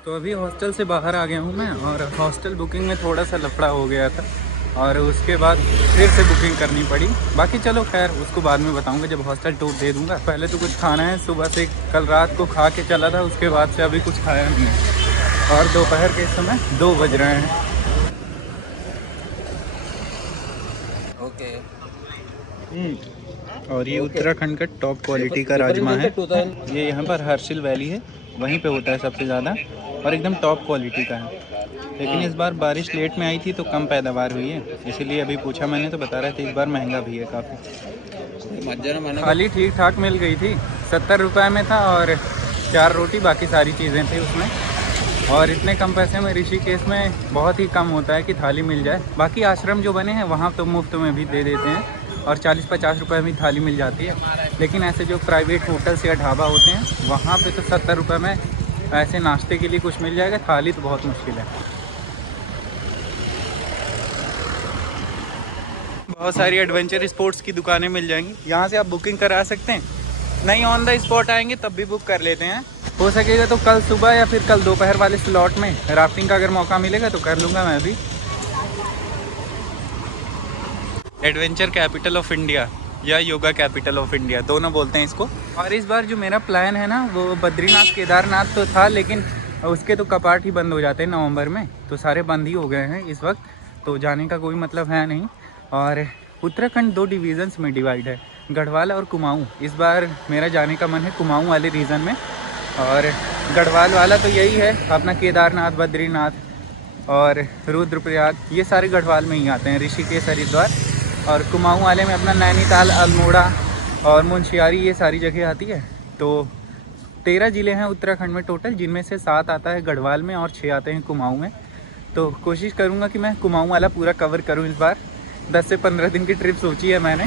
तो अभी हॉस्टल से बाहर आ गया हूँ मैं, और हॉस्टल बुकिंग में थोड़ा सा लफड़ा हो गया था और उसके बाद फिर से बुकिंग करनी पड़ी। बाकी चलो खैर उसको बाद में बताऊँगा जब हॉस्टल टूर दे दूँगा। पहले तो कुछ खाना है, सुबह से कल रात को खा के चला था, उसके बाद से अभी कुछ खाया नहीं है और दोपहर के समय 2 बज रहे हैं। ओके। और ये उत्तराखंड का टॉप क्वालिटी का राजमा है। ये यहाँ पर हर्षिल वैली है, वहीं पे होता है सबसे ज़्यादा और एकदम टॉप क्वालिटी का है। लेकिन इस बार बारिश लेट में आई थी तो कम पैदावार हुई है, इसीलिए अभी पूछा मैंने तो बता रहे थे इस बार महंगा भी है काफ़ी। थाली ठीक ठाक मिल गई थी, 70 रुपये में था और 4 रोटी, बाकी सारी चीज़ें थी उसमें। और इतने कम पैसे में ऋषिकेश में बहुत ही कम होता है कि थाली मिल जाए। बाकी आश्रम जो बने हैं वहाँ तो मुफ्त में भी दे देते हैं और 40-50 रुपये में थाली मिल जाती है। लेकिन ऐसे जो प्राइवेट होटल्स या ढाबा होते हैं वहाँ पे तो 70 रुपये में ऐसे नाश्ते के लिए कुछ मिल जाएगा, थाली तो बहुत मुश्किल है। बहुत सारी एडवेंचर स्पोर्ट्स की दुकानें मिल जाएंगी, यहाँ से आप बुकिंग करा सकते हैं। नहीं ऑन द स्पॉट आएंगे तब भी बुक कर लेते हैं। हो सकेगा तो कल सुबह या फिर कल दोपहर वाले स्लॉट में राफ्टिंग का अगर मौका मिलेगा तो कर लूँगा मैं भी। एडवेंचर कैपिटल ऑफ इंडिया या योगा कैपिटल ऑफ इंडिया दोनों बोलते हैं इसको। और इस बार जो मेरा प्लान है ना वो बद्रीनाथ केदारनाथ तो था, लेकिन उसके तो कपाट ही बंद हो जाते हैं नवंबर में, तो सारे बंद ही हो गए हैं इस वक्त, तो जाने का कोई मतलब है नहीं। और उत्तराखंड 2 डिवीज़न्स में डिवाइड है, गढ़वाल और कुमाऊँ। इस बार मेरा जाने का मन है कुमाऊँ वाले रीजन में, और गढ़वाल वाला तो यही है अपना केदारनाथ, बद्रीनाथ और रुद्रप्रयाग, ये सारे गढ़वाल में ही आते हैं, ऋषिकेश, हरिद्वार। और कुमाऊँ वाले में अपना नैनीताल, अल्मोड़ा और मुंशियारी, ये सारी जगह आती है। तो 13 ज़िले हैं उत्तराखंड में टोटल, जिनमें से 7 आता है गढ़वाल में और 6 आते हैं कुमाऊँ में। तो कोशिश करूँगा कि मैं कुमाऊँ वाला पूरा कवर करूँ इस बार। 10 से 15 दिन की ट्रिप सोची है मैंने।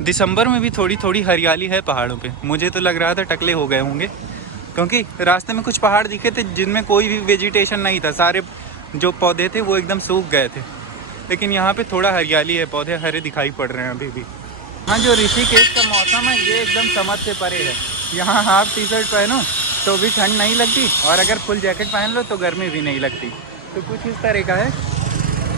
दिसंबर में भी थोड़ी थोड़ी हरियाली है पहाड़ों पे, मुझे तो लग रहा था टकले हो गए होंगे, क्योंकि रास्ते में कुछ पहाड़ दिखे थे जिनमें कोई भी वेजिटेशन नहीं था, सारे जो पौधे थे वो एकदम सूख गए थे। लेकिन यहाँ पे थोड़ा हरियाली है, पौधे हरे दिखाई पड़ रहे हैं अभी भी। हाँ, जो ऋषिकेश का मौसम है ये एकदम समझ से परे है। यहाँ हाफ टी शर्ट पहनो तो भी ठंड नहीं लगती, और अगर फुल जैकेट पहन लो तो गर्मी भी नहीं लगती। तो कुछ इस तरह का है,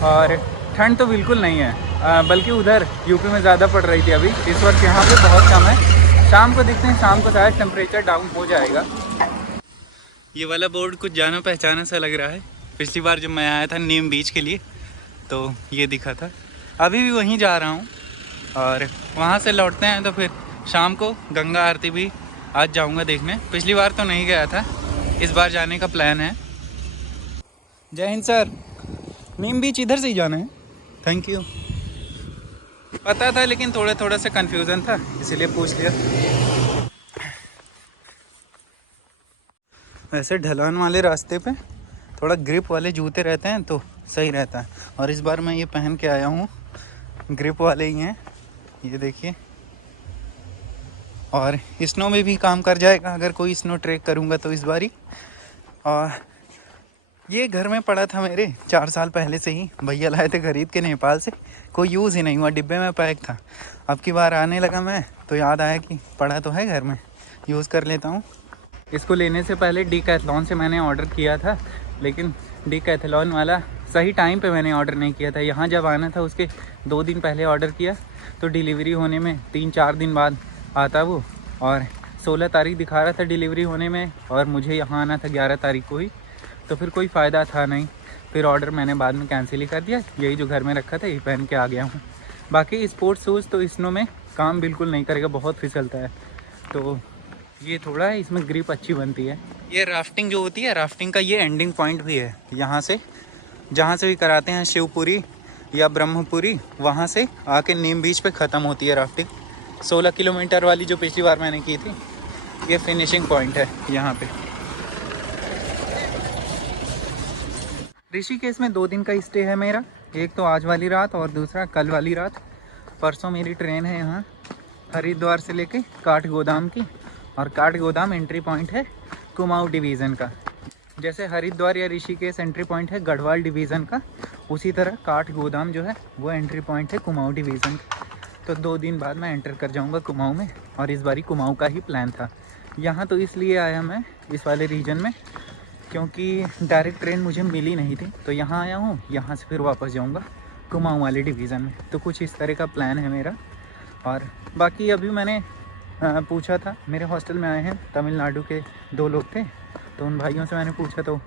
और ठंड तो बिल्कुल नहीं है, बल्कि उधर यूपी में ज़्यादा पड़ रही थी अभी, इस वक्त यहाँ पे बहुत कम है। शाम को देखते हैं, शाम को शायद टेम्परेचर डाउन हो जाएगा। ये वाला बोर्ड कुछ जाना पहचाना सा लग रहा है, पिछली बार जब मैं आया था नीम बीच के लिए तो ये दिखा था। अभी भी वहीं जा रहा हूँ, और वहाँ से लौटते हैं तो फिर शाम को गंगा आरती भी आज जाऊँगा देखने। पिछली बार तो नहीं गया था, इस बार जाने का प्लान है। जय हिंद सर। नीम बीच इधर से ही जाना है? Thank you. पता था लेकिन थोड़ा सा कंफ्यूजन था, इसीलिए पूछ लिया। वैसे ढलान वाले रास्ते पे थोड़ा ग्रिप वाले जूते रहते हैं तो सही रहता है, और इस बार मैं ये पहन के आया हूँ, ग्रिप वाले ही हैं, ये देखिए। और स्नो में भी काम कर जाएगा अगर कोई स्नो ट्रेक करूँगा तो इस बारी। और ये घर में पड़ा था मेरे 4 साल पहले से ही, भैया लाए थे खरीद के नेपाल से, कोई यूज़ ही नहीं हुआ, डिब्बे में पैक था। अब की बार आने लगा मैं तो याद आया कि पड़ा तो है घर में, यूज़ कर लेता हूँ। इसको लेने से पहले डीकैथलॉन से मैंने ऑर्डर किया था, लेकिन डीकैथलॉन वाला सही टाइम पे मैंने ऑर्डर नहीं किया था। यहाँ जब आना था उसके 2 दिन पहले ऑर्डर किया तो डिलीवरी होने में 3-4 दिन बाद आता वो, और 16 तारीख दिखा रहा था डिलीवरी होने में, और मुझे यहाँ आना था 11 तारीख को ही, तो फिर कोई फ़ायदा था नहीं। फिर ऑर्डर मैंने बाद में कैंसिल ही कर दिया, यही जो घर में रखा था यही पहन के आ गया हूँ। बाकी स्पोर्ट्स शूज़ तो स्नो में काम बिल्कुल नहीं करेगा, बहुत फिसलता है। तो ये थोड़ा है, इसमें ग्रिप अच्छी बनती है। ये राफ्टिंग जो होती है, राफ्टिंग का ये एंडिंग पॉइंट भी है, यहाँ से जहाँ से भी कराते हैं, शिवपुरी या ब्रह्मपुरी, वहाँ से आके नीम बीच पे ख़त्म होती है राफ्टिंग। 16 किलोमीटर वाली जो पिछली बार मैंने की थी, ये फिनिशिंग पॉइंट है यहाँ पे। ऋषिकेश में 2 दिन का स्टे है मेरा, एक तो आज वाली रात और दूसरा कल वाली रात। परसों मेरी ट्रेन है यहाँ हरिद्वार से लेके काठगोदाम की, और काठगोदाम एंट्री पॉइंट है कुमाऊँ डिवीज़न का। जैसे हरिद्वार या ऋषिकेश एंट्री पॉइंट है गढ़वाल डिवीज़न का, उसी तरह काठगोदाम जो है वो एंट्री पॉइंट है कुमाऊँ डिवीज़न का। तो 2 दिन बाद मैं एंटर कर जाऊँगा कुमाऊँ में, और इस बारी कुमाऊँ का ही प्लान था। यहाँ तो इसलिए आया मैं इस वाले रीजन में क्योंकि डायरेक्ट ट्रेन मुझे मिली नहीं थी, तो यहाँ आया हूँ, यहाँ से फिर वापस जाऊँगा कुमाऊँ वाले डिवीज़न में। तो कुछ इस तरह का प्लान है मेरा। और बाकी अभी मैंने पूछा था, मेरे हॉस्टल में आए हैं तमिलनाडु के 2 लोग थे, तो उन भाइयों से मैंने पूछा तो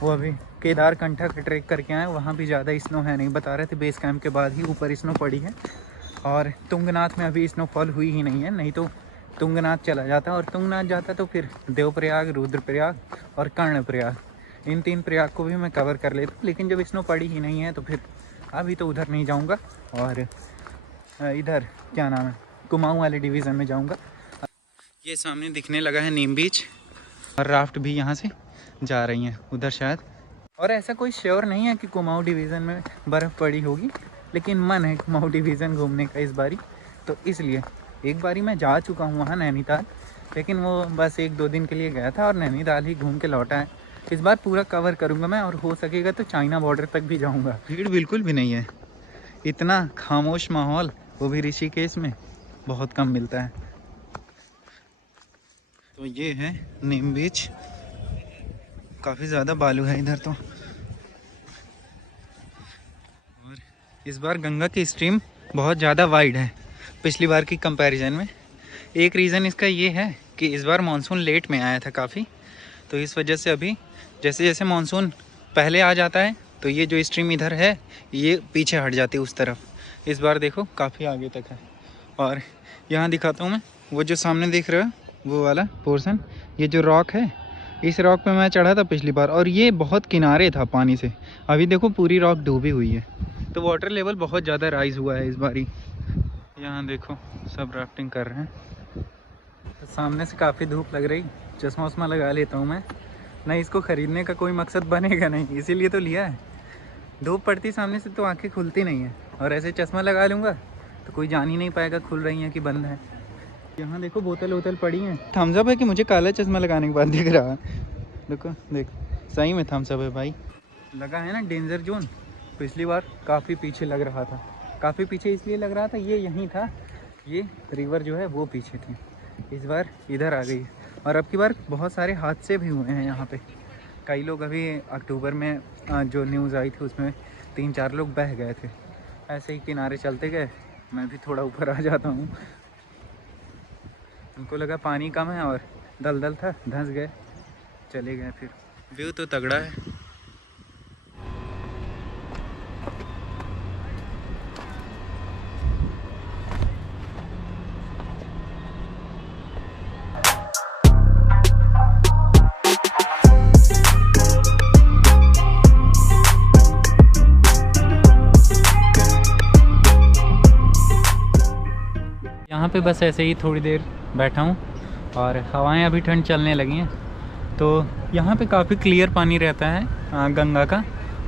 वो अभी केदार कंठा का ट्रैक करके आए। वहाँ भी ज़्यादा स्नो है नहीं, बता रहे थे बेस कैंप के बाद ही ऊपर स्नो पड़ी है। और तुंगनाथ में अभी स्नोफॉल हुई ही नहीं है, नहीं तो तुंगनाथ चला जाता, और तुंगनाथ जाता तो फिर देवप्रयाग, रुद्रप्रयाग और कर्णप्रयाग, इन 3 प्रयाग को भी मैं कवर कर लेता। लेकिन जब स्नो पड़ी ही नहीं है तो फिर अभी तो उधर नहीं जाऊंगा, और इधर क्या नाम है, कुमाऊँ वाले डिवीज़न में जाऊंगा। ये सामने दिखने लगा है नीम बीच, और राफ्ट भी यहाँ से जा रही हैं उधर शायद। और ऐसा कोई श्योर नहीं है कि कुमाऊँ डिवीज़न में बर्फ़ पड़ी होगी, लेकिन मन है कुमाऊँ डिवीज़न घूमने का इस बारी। तो इसलिए एक बारी मैं जा चुका हूँ वहाँ नैनीताल, लेकिन वो बस 1-2 दिन के लिए गया था और नैनीताल ही घूम के लौटा है। इस बार पूरा कवर करूँगा मैं, और हो सकेगा तो चाइना बॉर्डर तक भी जाऊँगा। भीड़ बिल्कुल भी नहीं है, इतना खामोश माहौल, वो भी ऋषिकेश में बहुत कम मिलता है। तो ये है नीम बीच, काफ़ी ज़्यादा बालू है इधर तो। और इस बार गंगा की स्ट्रीम बहुत ज़्यादा वाइड है पिछली बार की कंपैरिजन में। एक रीज़न इसका ये है कि इस बार मानसून लेट में आया था काफ़ी, तो इस वजह से अभी जैसे जैसे मानसून पहले आ जाता है तो ये जो स्ट्रीम इधर है ये पीछे हट जाती है उस तरफ। इस बार देखो काफ़ी आगे तक है। और यहाँ दिखाता हूँ मैं, वो जो सामने दिख रहा है वो वाला पोर्शन, ये जो रॉक है, इस रॉक पे मैं चढ़ा था पिछली बार, और ये बहुत किनारे था पानी से। अभी देखो पूरी रॉक डूबी हुई है, तो वाटर लेवल बहुत ज़्यादा राइज़ हुआ है इस बारी। यहाँ देखो सब राफ्टिंग कर रहे हैं। तो सामने से काफ़ी धूप लग रही, चश्मा वश्मा लगा लेता हूँ मैं, नहीं इसको ख़रीदने का कोई मकसद बनेगा नहीं, इसीलिए तो लिया है। धूप पड़ती सामने से तो आंखें खुलती नहीं है, और ऐसे चश्मा लगा लूँगा तो कोई जान ही नहीं पाएगा खुल रही हैं कि बंद है। यहाँ देखो बोतल वोतल पड़ी हैं। थम्स अप है कि मुझे काला चश्मा लगाने के बाद दिख रहा है। देखो देख, सही में थम्स अप है भाई। लगा है ना डेंजर जोन, पिछली बार काफ़ी पीछे लग रहा था। काफ़ी पीछे इसलिए लग रहा था, ये यहीं था, ये रिवर जो है वो पीछे थी, इस बार इधर आ गई। और अब की बार बहुत सारे हादसे भी हुए हैं यहाँ पे। कई लोग अभी अक्टूबर में जो न्यूज़ आई थी उसमें 3-4 लोग बह गए थे। ऐसे ही किनारे चलते गए, मैं भी थोड़ा ऊपर आ जाता हूँ। उनको लगा पानी कम है और दलदल था, धंस गए, चले गए। फिर व्यू तो तगड़ा है। यहाँ पे बस ऐसे ही थोड़ी देर बैठा हूँ, और हवाएं अभी ठंड चलने लगी हैं, तो यहाँ पे काफ़ी क्लियर पानी रहता है गंगा का।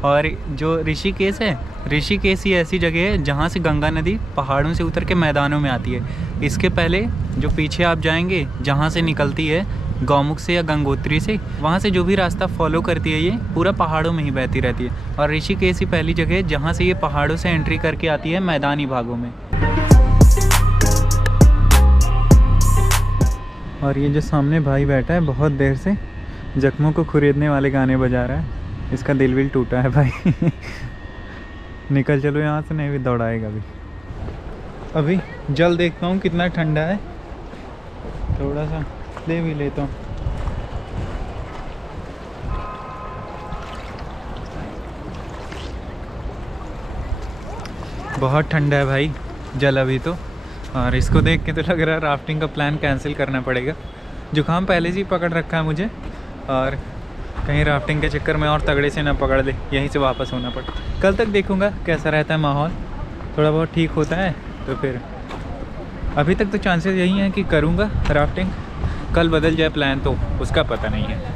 और जो ऋषिकेश है, ऋषिकेश ही ऐसी जगह है जहाँ से गंगा नदी पहाड़ों से उतर के मैदानों में आती है। इसके पहले जो पीछे आप जाएंगे, जहाँ से निकलती है गौमुख से या गंगोत्री से, वहाँ से जो भी रास्ता फॉलो करती है ये पूरा पहाड़ों में ही बहती रहती है। और ऋषिकेश ही पहली जगह है जहाँ से ये पहाड़ों से एंट्री करके आती है मैदानी भागों में। और ये जो सामने भाई बैठा है बहुत देर से जख्मों को खुरेदने वाले गाने बजा रहा है, इसका दिल विल टूटा है भाई। निकल चलो यहाँ से, नहीं भी दौड़ाएगा अभी। जल देखता हूँ कितना ठंडा है, थोड़ा सा ले भी लेता हूँ। बहुत ठंडा है भाई जल अभी तो, और इसको देख के तो लग रहा है राफ्टिंग का प्लान कैंसिल करना पड़ेगा। जुकाम पहले से ही पकड़ रखा है मुझे, और कहीं राफ्टिंग के चक्कर में और तगड़े से ना पकड़ ले, यहीं से वापस होना पड़े। कल तक देखूंगा कैसा रहता है माहौल, थोड़ा बहुत ठीक होता है तो फिर। अभी तक तो चांसेस यही हैं कि करूंगा राफ्टिंग, कल बदल जाए प्लान तो उसका पता नहीं है।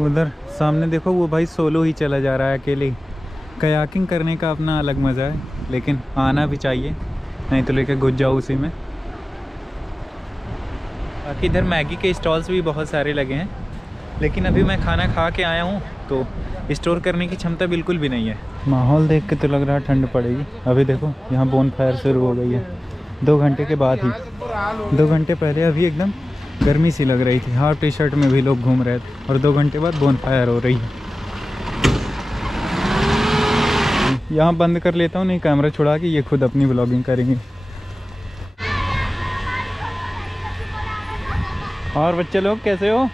उधर सामने देखो वो भाई सोलो ही चला जा रहा है अकेले। कयाकिंग करने का अपना अलग मज़ा है, लेकिन आना भी चाहिए, नहीं तो लेकर घुस जाओ उसी में। बाकी इधर मैगी के स्टॉल्स भी बहुत सारे लगे हैं, लेकिन अभी मैं खाना खा के आया हूँ तो स्टोर करने की क्षमता बिल्कुल भी नहीं है। माहौल देख के तो लग रहा है ठंड पड़ेगी। अभी देखो यहाँ बोन फायर शुरू हो गई है 2 घंटे के बाद ही। 2 घंटे पहले अभी एकदम गर्मी सी लग रही थी, हाफ टी शर्ट में भी लोग घूम रहे थे और 2 घंटे बाद बोन फायर हो रही है। यहाँ बंद कर लेता हूँ, नहीं कैमरा छुड़ा के ये खुद अपनी व्लॉगिंग करेंगे। और बच्चे लोग कैसे हो?